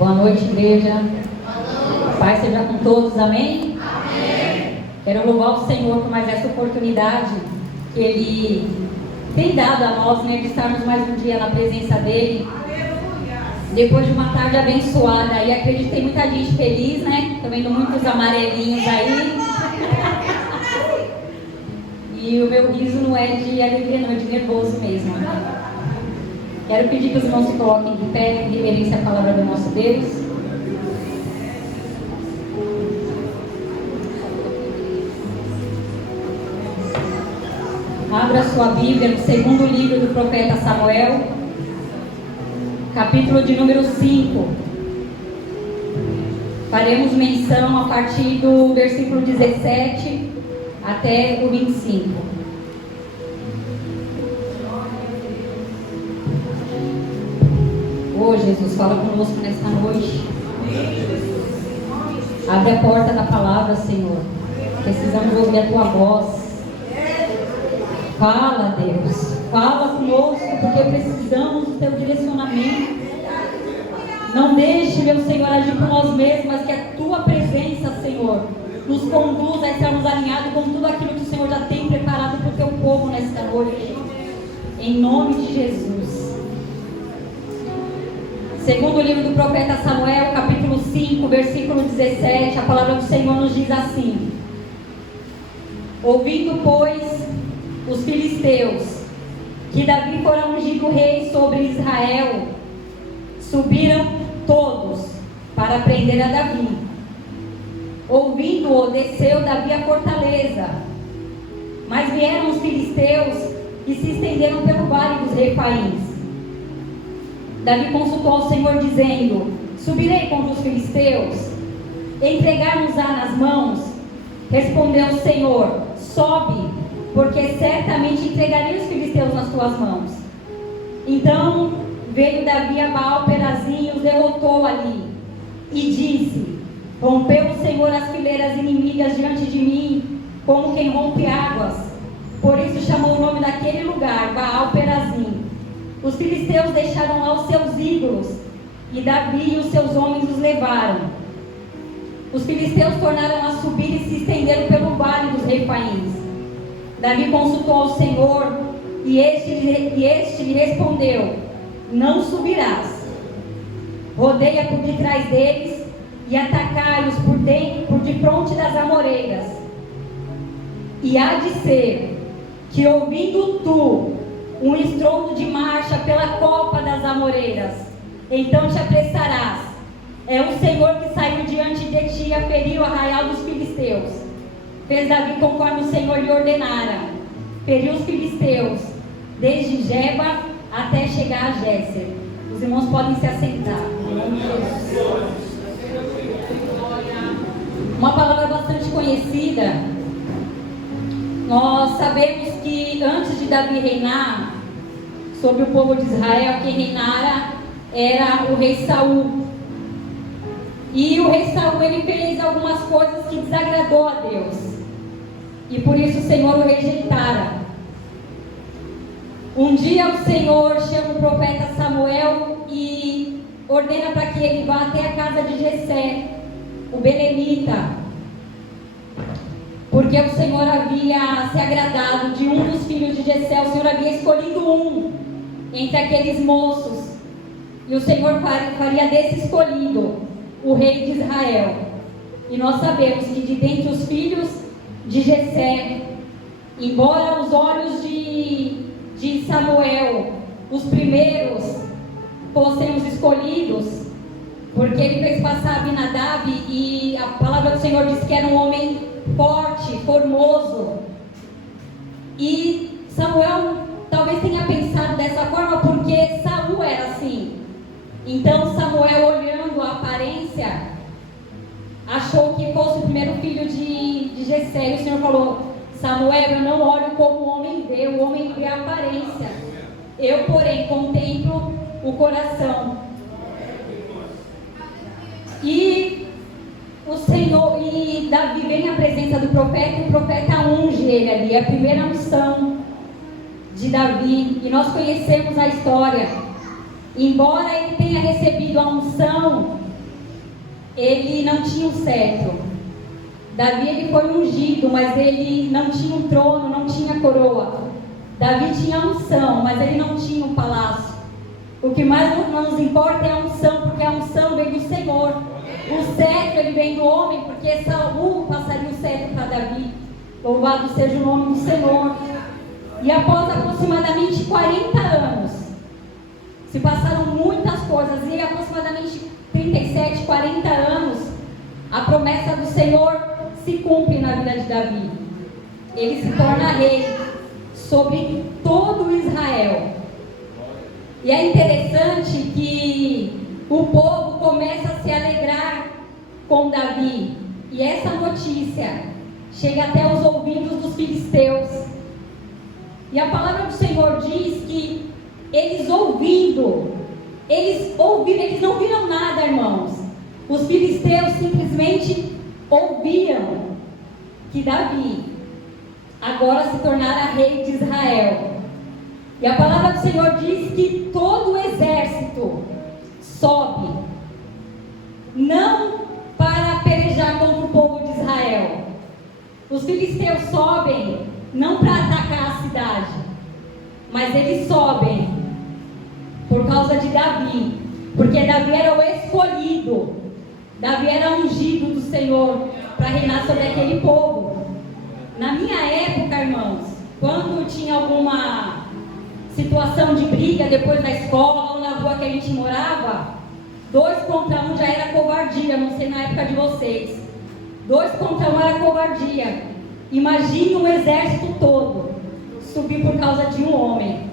Boa noite, igreja. Pai seja com todos, amém? Amém. Quero louvar o Senhor por mais essa oportunidade que Ele tem dado a nós, de estarmos mais um dia na presença dEle. Aleluia. Depois de uma tarde abençoada, e acredito que tem muita gente feliz, Tô vendo muitos amarelinhos aí. E o meu riso não é de alegria, não, é de nervoso mesmo. Quero pedir que os irmãos se coloquem de pé em reverência à palavra do nosso Deus. Abra sua Bíblia no segundo livro do profeta Samuel, capítulo de número 5. Faremos menção a partir do versículo 17 até o 25. Oh, Jesus, fala conosco nesta noite. Abre a porta da palavra, Senhor. Precisamos ouvir a tua voz. Fala, Deus. Fala conosco, porque precisamos do teu direcionamento. Não deixe, meu Senhor, agir por nós mesmos, mas que a tua presença, Senhor, nos conduza a estarmos alinhados com tudo aquilo que o Senhor já tem preparado para o teu povo nesta noite. Em nome de Jesus. Segundo livro do profeta Samuel, capítulo 5, versículo 17, a palavra do Senhor nos diz assim: ouvindo, pois, os filisteus que Davi fora ungido rei sobre Israel, subiram todos para prender a Davi. Ouvindo-o, desceu Davi à fortaleza. Mas vieram os filisteus e se estenderam pelo vale dos Refaíns. Davi consultou ao Senhor, dizendo: subirei contra os filisteus? Entregar-nos-á nas mãos? Respondeu o Senhor: sobe, porque certamente entregarei os filisteus nas tuas mãos. Então veio Davi a Baal-Perazim e os derrotou ali. E disse: rompeu o Senhor as fileiras inimigas diante de mim, como quem rompe águas. Por isso chamou o nome daquele lugar Baal-Perazim. Os filisteus deixaram lá os seus ídolos, e Davi e os seus homens os levaram. Os filisteus tornaram a subir e se estenderam pelo vale dos Refaíns. Davi consultou ao Senhor, e este lhe respondeu: não subirás. Rodeia por detrás deles e atacai-os por defronte das amoreiras. E há de ser que, ouvindo tu um estrondo de marcha pela copa das amoreiras, então te apressarás. É o Senhor que saiu diante de ti e feriu o arraial dos filisteus. Fez Davi conforme o Senhor lhe ordenara. Feriu os filisteus desde Geba até chegar a Géser. Os irmãos podem se assentar. Uma palavra bastante conhecida. Nós sabemos que antes de Davi reinar sobre o povo de Israel, quem reinara era o rei Saul. E o rei Saul, ele fez algumas coisas que desagradou a Deus, e por isso o Senhor o rejeitara. Um dia o Senhor chama o profeta Samuel e ordena para que ele vá até a casa de Jessé, o belemita, porque o Senhor havia se agradado de um dos filhos de Jessé. O Senhor havia escolhido um entre aqueles moços, e o Senhor faria desse escolhido o rei de Israel. E nós sabemos que de dentre os filhos de Jessé, embora os olhos de Samuel, os primeiros, fossem os escolhidos, porque ele fez passar Abinadab, e a palavra do Senhor diz que era um homem forte, formoso. E Samuel talvez tenha pensado dessa forma porque Saul era assim. Então Samuel, olhando a aparência, achou que fosse o primeiro filho de Jessé. E o Senhor falou: Samuel, eu não olho como o homem vê a aparência. Eu, porém, contemplo o coração. E o Senhor, e Davi vem à presença do profeta, e o profeta unge ele ali, a primeira unção de Davi. E nós conhecemos a história. Embora ele tenha recebido a unção, ele não tinha um cetro. Davi, ele foi ungido, mas ele não tinha um trono, não tinha coroa. Davi tinha unção, mas ele não tinha um palácio. O que mais nos importa é a unção, porque a unção vem do Senhor. O cetro, ele vem do homem, porque Saul passaria o cetro para Davi. Louvado seja o nome do Senhor. E após aproximadamente 40 anos, se passaram muitas coisas, e aproximadamente 37, 40 anos, a promessa do Senhor se cumpre na vida de Davi. Ele se torna rei sobre todo Israel. E é interessante que o povo começa a se alegrar com Davi. E essa notícia chega até os ouvidos dos filisteus. E a palavra do Senhor diz que eles não viram nada, irmãos. Os filisteus simplesmente ouviram que Davi agora se tornara rei de Israel. E a palavra do Senhor diz que todo o exército sobe, não para pelejar contra o povo de Israel. Os filisteus sobem não para atacar a cidade, mas eles sobem por causa de Davi, porque Davi era o escolhido, Davi era ungido do Senhor para reinar sobre aquele povo. Na minha época, irmãos, quando tinha alguma situação de briga depois da escola ou na rua que a gente morava, 2 contra 1 já era covardia. Não sei na época de vocês. 2 contra 1 era covardia. Imagine um exército todo subir por causa de um homem.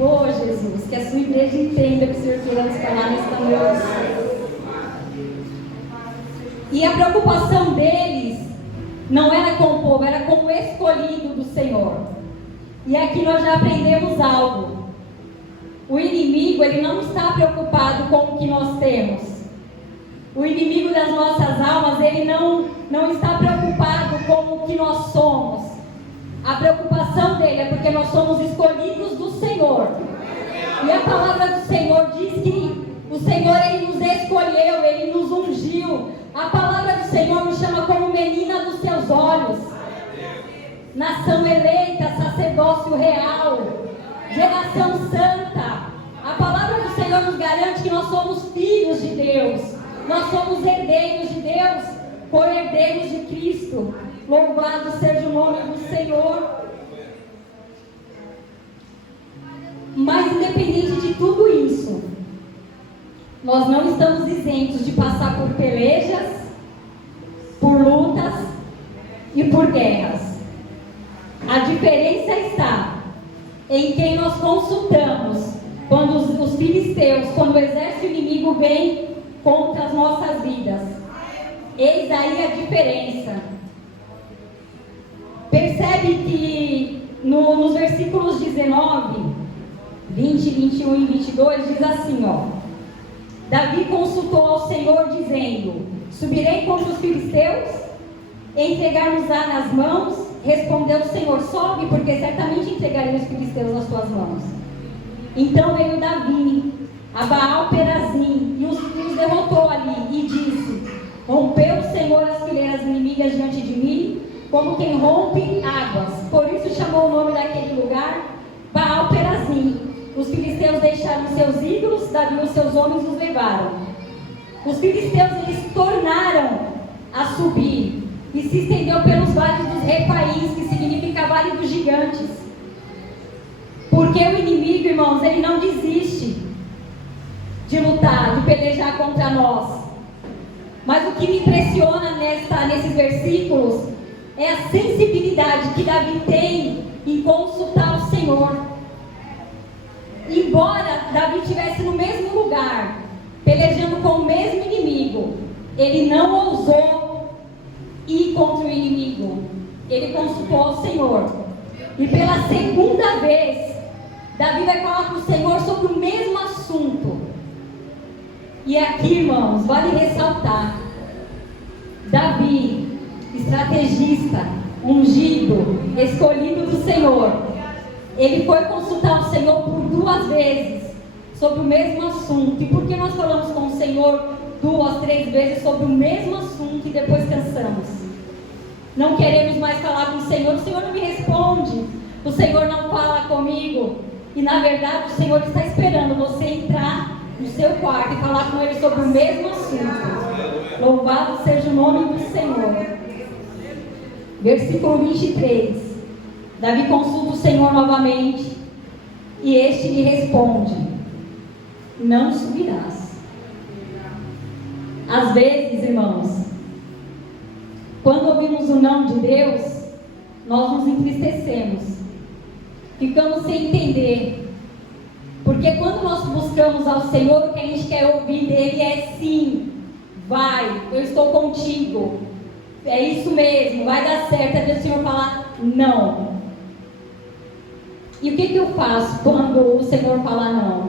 Oh, Jesus, que a sua igreja entenda que o Senhor queira nos falar nesta noite. E a preocupação deles não era com o povo, era com o escolhido do Senhor. E aqui nós já aprendemos algo. O inimigo, ele não está preocupado com o que nós temos. O inimigo das nossas almas, ele não está preocupado com o que nós somos. A preocupação dele é porque nós somos escolhidos do Senhor. E a palavra do Senhor diz que o Senhor, ele nos escolheu, ele nos ungiu. A palavra do Senhor nos chama como menina dos seus olhos. Nação eleita, sacerdócio real, geração santa. A palavra do Senhor nos garante que nós somos filhos de Deus. Nós somos herdeiros de Deus, co-herdeiros de Cristo. Louvado seja o nome do Senhor. Mas independente de tudo isso, nós não estamos isentos de passar por pelejas, por lutas e por guerras. A diferença está em quem nós consultamos quando os filisteus, quando o exército inimigo vem contra as nossas vidas. Eis aí a diferença. Percebe que nos versículos 19, 20, 21 e 22 diz assim, ó: Davi consultou ao Senhor dizendo: subirei contra os filisteus, entregar-nos-á nas mãos. Respondeu o Senhor: sobe, porque certamente entregarei os filisteus nas tuas mãos. Então veio Davi a Baal-Perazim e os derrotou ali, e disse: rompeu o Senhor as fileiras inimigas diante de mim, como quem rompe águas. Por isso chamou o nome daquele lugar Baal-Perazim. Os filisteus deixaram seus ídolos, Davi e os seus homens os levaram. Os filisteus, eles tornaram a subir e se estendeu pelos vales dos Refaíns, que significa vale dos gigantes. Porque o inimigo, irmãos, ele não desiste de lutar, de pelejar contra nós. Mas o que me impressiona nesses versículos é a sensibilidade que Davi tem em consultar o Senhor. Embora Davi estivesse no mesmo lugar, pelejando com o mesmo inimigo, ele não ousou ir contra o inimigo. Ele consultou ao Senhor. E pela segunda vez, Davi vai falar com o Senhor sobre o mesmo assunto. E aqui, irmãos, vale ressaltar: Davi, estrategista, ungido, escolhido do Senhor, ele foi consultar o Senhor por 2 vezes sobre o mesmo assunto. E por que nós falamos com o Senhor 2, 3 vezes sobre o mesmo assunto e depois cansamos. Não queremos mais falar com o Senhor não me responde, o Senhor não fala comigo. E na verdade o Senhor está esperando você entrar no seu quarto e falar com Ele sobre o mesmo assunto. Louvado seja o nome do Senhor. Versículo 23. Davi consulta o Senhor novamente e este lhe responde: não subirás. Às vezes, irmãos, quando ouvimos o não de Deus, nós nos entristecemos, ficamos sem entender, porque quando nós buscamos ao Senhor, o que a gente quer ouvir dele é sim, vai, eu estou contigo, é isso mesmo, vai dar certo. Às vezes o Senhor fala não. E o que eu faço quando o Senhor fala não?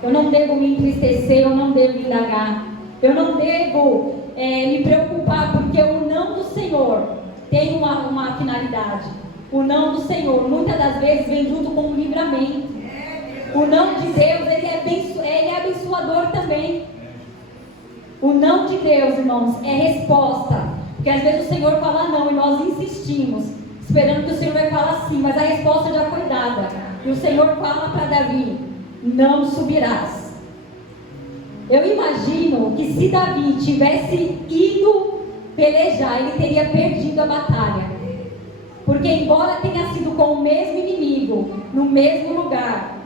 Eu não devo me entristecer, eu não devo indagar, eu não devo me preocupar, porque o não do Senhor tem uma finalidade. O não do Senhor muitas das vezes vem junto com o livramento. O não de Deus, ele é abençoador também. O não de Deus, irmãos, é resposta. Porque às vezes o Senhor fala não e nós insistimos, esperando que o Senhor vai falar sim, mas a resposta já foi dada. E o Senhor fala para Davi: não subirás. Eu imagino que se Davi tivesse ido pelejar, ele teria perdido a batalha. Porque embora tenha sido com o mesmo inimigo, no mesmo lugar,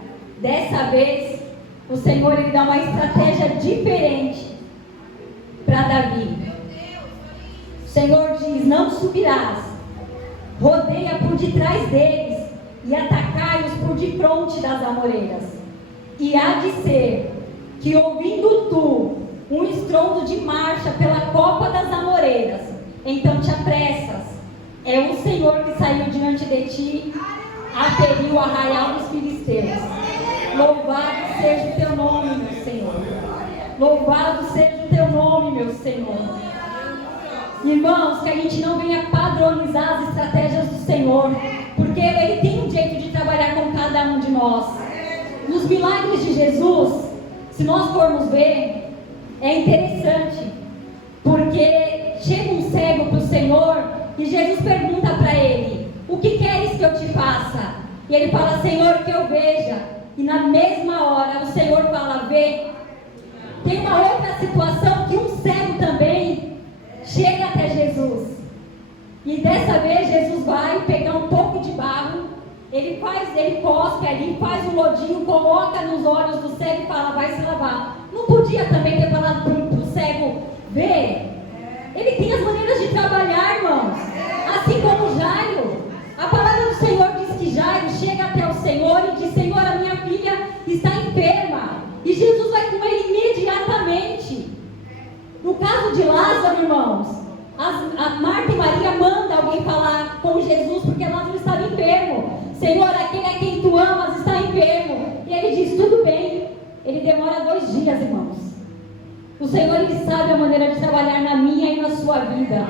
dessa vez o Senhor ele dá uma estratégia diferente para Davi. O Senhor diz: não subirás, rodeia por detrás deles e atacai-os por defronte das amoreiras. E há de ser que, ouvindo tu um estrondo de marcha pela copa das amoreiras, então te apressas. É o Senhor que saiu diante de ti, aferiu o arraial dos filisteus. Louvado seja o teu nome, meu Senhor. Louvado seja o teu nome, meu Senhor. Irmãos, que a gente não venha padronizar as estratégias do Senhor, porque Ele tem um jeito de trabalhar com cada um de nós. Nos milagres de Jesus, se nós formos ver, é interessante, porque chega um cego para o Senhor e Jesus pergunta para ele: o que queres que eu te faça? E ele fala: Senhor, que eu veja. E na mesma hora o Senhor fala: vê. Tem uma outra situação que um cego também chega até Jesus, e dessa vez Jesus vai pegar um pouco de barro, ele cospe ali, faz um lodinho, coloca nos olhos do cego e fala: vai se lavar. Não podia também ter falado para o cego ver? Ele tem as maneiras de trabalhar, irmãos. Assim como Jairo, a palavra do Senhor diz que Jairo chega até o Senhor e diz: Senhor, a minha filha está enferma. E Jesus vai com ele imediatamente. No caso de Lázaro, irmãos, a Marta e Maria mandam alguém falar com Jesus, porque Lázaro estava enfermo. Senhor, aquele a quem tu amas está enfermo. E ele diz: tudo bem. Ele demora 2 dias, irmãos. O Senhor, Ele sabe a maneira de trabalhar na minha e na sua vida.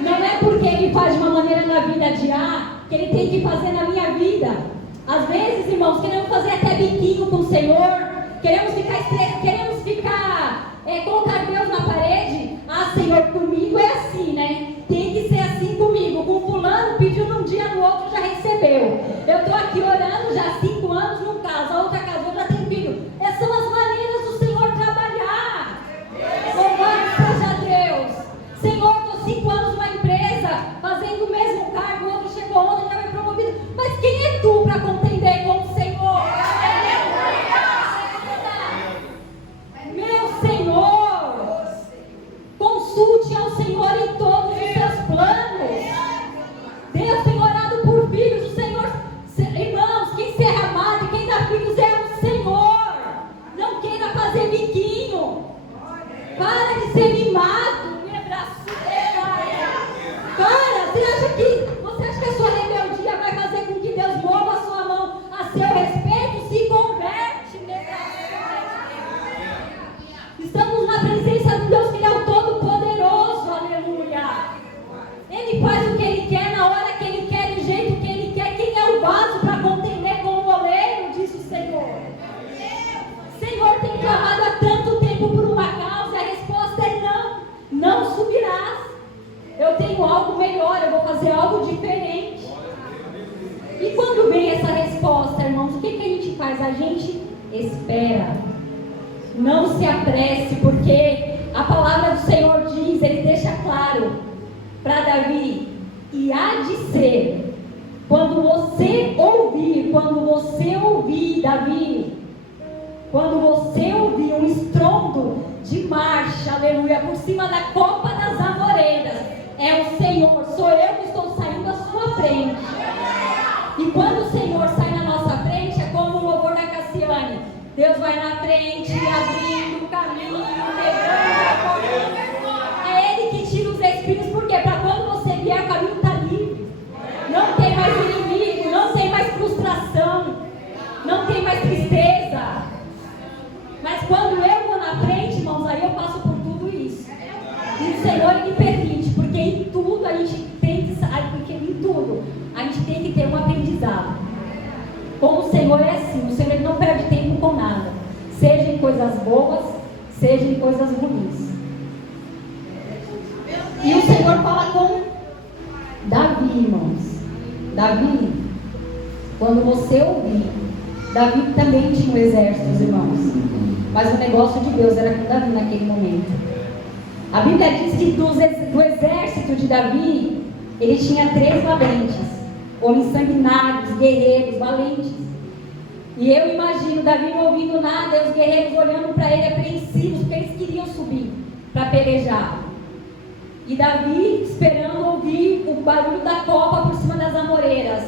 Não é porque Ele faz de uma maneira na vida de A, que Ele tem que fazer na minha vida. Às vezes, irmãos, queremos fazer até biquinho com o Senhor, queremos colocar Deus na parede. Ah, Senhor, comigo é assim, né? Tem que ser assim comigo. Com fulano, pediu num dia, no outro já recebeu. Eu estou aqui orando já há 5 anos, não caso, a outra casou, já tem filho. Essas são as maneiras do Senhor trabalhar. Louvado seja Deus. Senhor, estou 5 anos numa empresa, fazendo o mesmo cargo, o outro chegou ontem, já foi promovido. Mas quem é tu para contender com o Senhor? Meu Senhor, fazer algo diferente. E quando vem essa resposta, irmãos, o que a gente faz? A gente espera. Não se apresse, porque a palavra do Senhor diz, Ele deixa claro para Davi, e há de ser, quando você ouvir, Davi, quando você ouvir um estrondo de marcha, aleluia, por cima da copa das amoreiras, é o Senhor, sou eu que estou saindo à sua frente. E quando o Senhor sai na nossa frente, é como o louvor da Cassiane, Deus vai na frente, abrindo o caminho, é Ele que tira os espinhos, porque para quando você vier, o caminho está livre, não tem mais inimigo, não tem mais frustração, não tem mais tristeza. Mas quando eu vou na frente, irmãos, aí eu passo por tudo isso. E o Senhor me permite, porque em tudo a gente tem que sair, porque em tudo a gente tem que ter um aprendizado. Como o Senhor é assim, o Senhor não perde tempo com nada, seja em coisas boas, seja em coisas ruins. E o Senhor fala com Davi, irmãos. Davi, quando você ouvir, Davi também tinha um exército, irmãos. Mas o negócio de Deus era com Davi naquele momento. A Bíblia diz que do exército de Davi, ele tinha 3 valentes, homens sanguinários, guerreiros, valentes. E eu imagino Davi não ouvindo nada, e os guerreiros olhando para ele apreensivos, porque eles queriam subir para pelejar. E Davi esperando ouvir o barulho da copa por cima das amoreiras,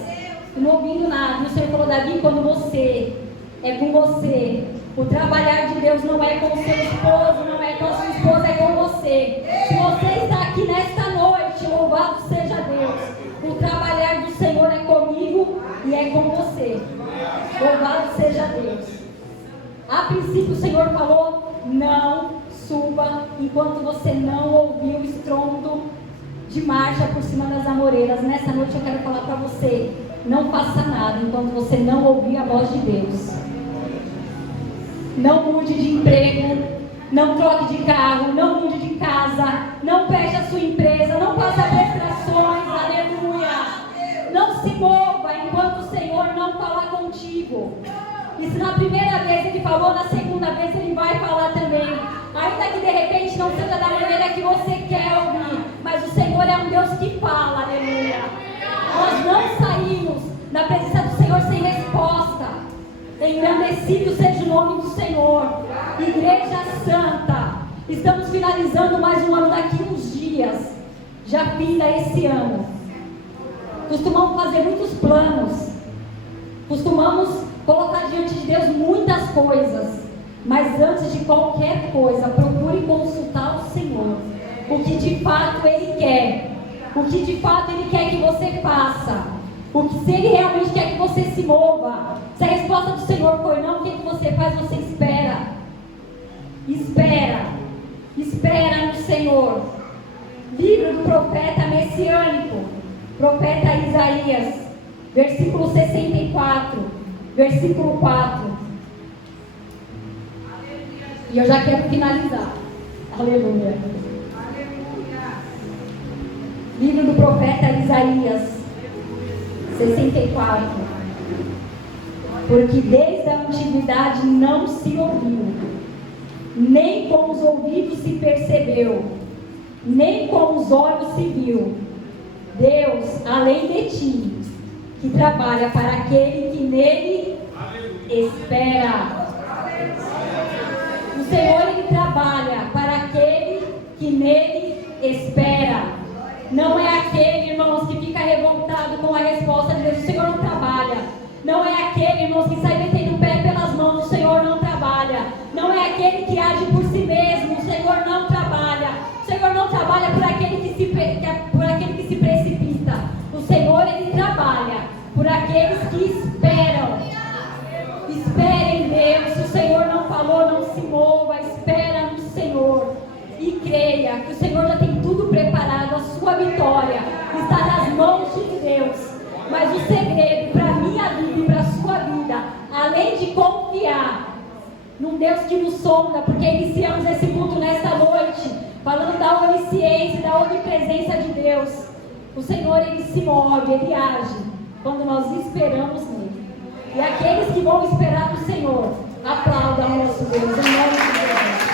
não ouvindo nada. E o Senhor falou: Davi, quando você é com você, o trabalhar de Deus não é com o seu esposo, não é com a sua esposa, é com você. Se você está aqui nesta noite, louvado seja Deus. O trabalhar do Senhor é comigo e é com você. Louvado seja Deus. A princípio o Senhor falou: não suba enquanto você não ouvir o estrondo de marcha por cima das amoreiras. Nessa noite eu quero falar para você: não faça nada enquanto você não ouvir a voz de Deus. Não mude de emprego, não troque de carro, não mude de casa, não feche a sua empresa, não faça prestações, aleluia. Não se mova enquanto o Senhor não falar contigo. E se na primeira vez Ele falou, na segunda vez Ele vai falar também. Ainda que de repente não seja da maneira que você quer ouvir, mas o Senhor é um Deus que fala, aleluia. Nós não saímos da presença do Senhor sem resposta. Engrandecido seja o nome do Senhor. Igreja Santa, estamos finalizando mais um ano daqui uns dias. Já finda esse ano. Costumamos fazer muitos planos, costumamos colocar diante de Deus muitas coisas, mas antes de qualquer coisa, procure consultar o Senhor, o que de fato Ele quer, o que de fato Ele quer que você faça, o que, se Ele realmente quer que você se mova. Se a resposta do Senhor foi não, o que você faz? Você espera no Senhor. Livro do profeta messiânico, profeta Isaías, versículo 64, versículo 4. E eu já quero finalizar. Aleluia. Livro do profeta Isaías 64. Porque desde a antiguidade não se ouviu, nem com os ouvidos se percebeu, nem com os olhos se viu, Deus além de ti, que trabalha para aquele que nele espera. O Senhor, Ele trabalha para aquele que nele espera. Não é aquele, irmãos, que fica revoltado com a resposta de Deus. O Senhor não trabalha. Não é aquele, irmãos, que sai metendo o pé pelas mãos. O Senhor não trabalha. Não é aquele que age por si mesmo. O Senhor não trabalha. O Senhor não trabalha por aquele que se precipita. O Senhor, Ele trabalha por aqueles que esperam. Espere em Deus. Se o Senhor não falou, não se mova. Espera no Senhor. E creia que o Senhor já tem tudo preparado. A sua vitória está nas mãos de Deus. Mas o segredo para a minha vida e para a sua vida, além de confiar num Deus que nos sonda, porque iniciamos esse culto nesta noite falando da onisciência, da onipresença de Deus. O Senhor, Ele se move, Ele age quando nós esperamos nele. E aqueles que vão esperar no Senhor, aplaudam ao nosso Deus, em nome de Jesus.